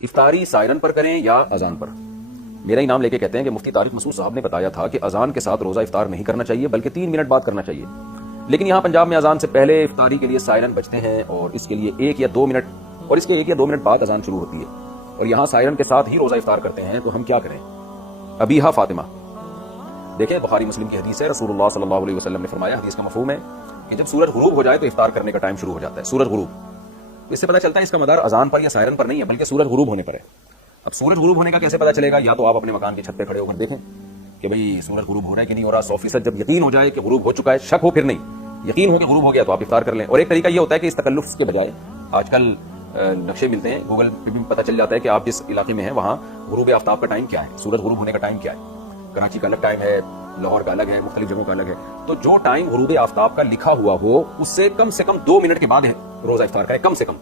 افطاری سائرن پر کریں یا اذان پر؟ میرا ہی نام لے کے کہتے ہیں کہ مفتی طارق مسعود صاحب نے بتایا تھا کہ اذان کے ساتھ روزہ افطار نہیں کرنا چاہیے بلکہ 3 منٹ بعد کرنا چاہیے، لیکن یہاں پنجاب میں اذان سے پہلے افطاری کے لیے سائرن بجتے ہیں اور اس کے لیے 1 یا 2 منٹ اور اس کے 1 یا 2 منٹ بعد اذان شروع ہوتی ہے، اور یہاں سائرن کے ساتھ ہی روزہ افطار کرتے ہیں، تو ہم کیا کریں؟ ابیہا فاطمہ، دیکھیں بخاری مسلم کی حدیث ہے، رسول اللہ صلی اللہ علیہ وسلم نے فرمایا، حدیث کا مفہوم ہے کہ جب سورج غروب ہو جائے تو افطار کرنے کا ٹائم شروع ہو جاتا ہے، سورج غروب۔ اس سے پتہ چلتا ہے اس کا مدار اذان پر یا سائرن پر نہیں ہے بلکہ سورج غروب ہونے پر ہے۔ اب سورج غروب ہونے کا کیسے پتہ چلے گا؟ یا تو آپ اپنے مکان کی چھت پہ کھڑے ہو کر دیکھیں کہ بھئی سورج غروب ہو رہا ہے کہ نہیں ہو رہا، 100% جب یقین ہو جائے کہ غروب ہو چکا ہے، شک ہو پھر نہیں، یقین ہو کہ غروب ہو گیا تو آپ افطار کر لیں۔ اور ایک طریقہ یہ ہوتا ہے کہ اس تکلف کے بجائے آج کل نقشے ملتے ہیں، گوگل پہ بھی پتہ چل جاتا ہے کہ آپ جس علاقے میں ہیں وہاں غروب آفتاب کا ٹائم کیا ہے، سورج غروب ہونے کا ٹائم کیا ہے، کراچی کا الگ ٹائم ہے، لاہور کا الگ ہے، مختلف جگہوں کا الگ ہے، تو جو ٹائم غروب آفتاب کا لکھا ہوا ہو اس سے کم 2 منٹ کے بعد ہے روزہ افطار کریں، کم سے کم۔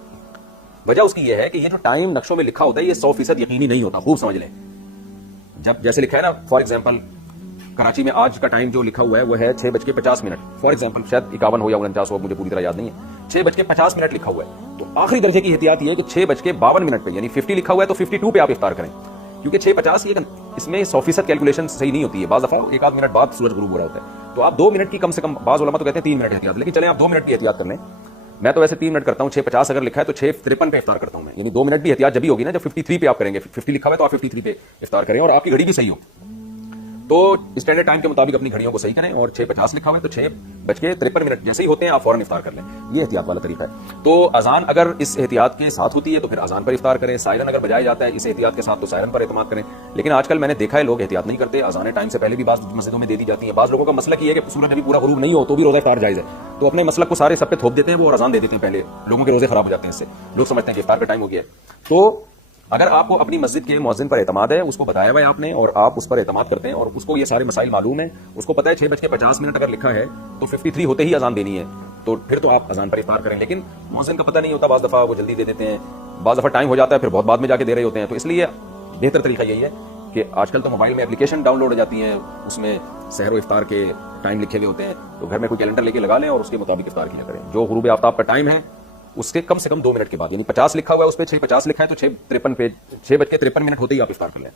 وجہ اس کی یہ ہے کہ یہ جو ٹائم نقشوں میں لکھا ہوتا ہے یہ 100% یقینی نہیں ہوتا، خوب سمجھ لیں۔ جب جیسے لکھا ہے نا، فار ایگزامپل کراچی میں آج کا ٹائم جو لکھا ہوا ہے وہ ہے 6:50، فار ایگزامپل، شاید 51 ہو یا 49 ہو، مجھے پوری طرح یاد نہیں ہے، 6:50 لکھا ہوا ہے، تو آخری درجے کی احتیاط یہ ہے کہ 6:52 پہ یعنی 50 لکھا ہوا ہے تو 52 پہ آپ افطار کریں، کیونکہ 6:50 یہ اس میں 100% کیلکولیشن صحیح نہیں ہوتی ہے، بعض دفعہ 1 آدھ منٹ بعد سورج غروب ہو رہا ہوتا ہے، تو آپ 2 منٹ کی کم سے کم، بعض علماء تو کہتے ہیں 3 منٹ احتیاط، لیکن چلیں آپ 2 منٹ کی احتیاط کر لیں۔ میں تو ویسے 3 منٹ کرتا ہوں، 6:50 اگر لکھا ہے تو 6:53 پہ افطار کرتا ہوں میں، یعنی 2 منٹ بھی احتیاط جب بھی ہوگی نا جب 53 پہ آپ کریں گے، 50 لکھا ہوا ہے تو آپ 53 پہ افطار کریں اور آپ کی گھڑی بھی صحیح ہو، تو اسٹینڈرڈ ٹائم کے مطابق اپنی گھڑیوں کو صحیح کریں، اور 6:50 لکھا ہوا ہے تو 6:53 جیسے ہی ہوتے ہیں آپ فوراً افطار کر لیں، یہ احتیاط والا طریقہ ہے۔ تو اذان اگر اس احتیاط کے ساتھ ہوتی ہے تو پھر اذان پر افطار کریں، سائرن اگر بجایا جاتا ہے اس احتیاط کے ساتھ تو سائرن پر اعتماد کریں، لیکن آج کل میں نے دیکھا ہے لوگ احتیاط نہیں کرتے، اذانیں ٹائم سے پہلے بھی بعض مسجدوں میں دے دی جاتی ہیں، بعض لوگوں کا مسلک یہ ہے کہ سورج ابھی پورا غروب نہیں ہو تو بھی روزہ افطار جائز ہے، تو اپنے مسلک کو سارے سب پہ تھوپ دیتے ہیں وہ اور اذان دے دیتے ہیں پہلے، لوگوں کے روزے خراب ہو جاتے ہیں اس سے، لوگ سمجھتے ہیں کہ افطار کا ٹائم ہو گیا ہے۔ تو اگر آپ کو اپنی مسجد کے مؤذن پر اعتماد ہے، اس کو بتایا ہوا ہے آپ نے اور آپ اس پر اعتماد کرتے ہیں اور اس کو یہ سارے مسائل معلوم ہیں، اس کو پتہ ہے 6:50 اگر لکھا ہے تو 53 ہوتے ہی اذان دینی ہے، تو پھر تو آپ اذان پر افطار کریں، لیکن مؤذن کا پتہ نہیں ہوتا، بعض دفعہ وہ جلدی دے دیتے ہیں، بعض دفعہ ٹائم ہو جاتا ہے پھر بہت بعد میں جا کے دے رہے ہوتے ہیں، تو اس لیے بہتر طریقہ یہی ہے کہ آج کل تو موبائل میں اپلیکیشن ڈاؤن لوڈ ہو جاتی ہیں، اس میں سحر و افطار کے ٹائم لکھے ہوئے ہوتے ہیں، تو گھر میں کوئی کیلنڈر لے کے لگا لیں اور اس کے مطابق افطار کیا کریں، جو غروب آفتاب کا ٹائم ہے اس کے کم سے کم 2 منٹ کے بعد، یعنی 50 لکھا ہوا ہے اس پہ 6:50 لکھا ہے تو 6:53 ہوتے ہی آپ افطار کر لیں۔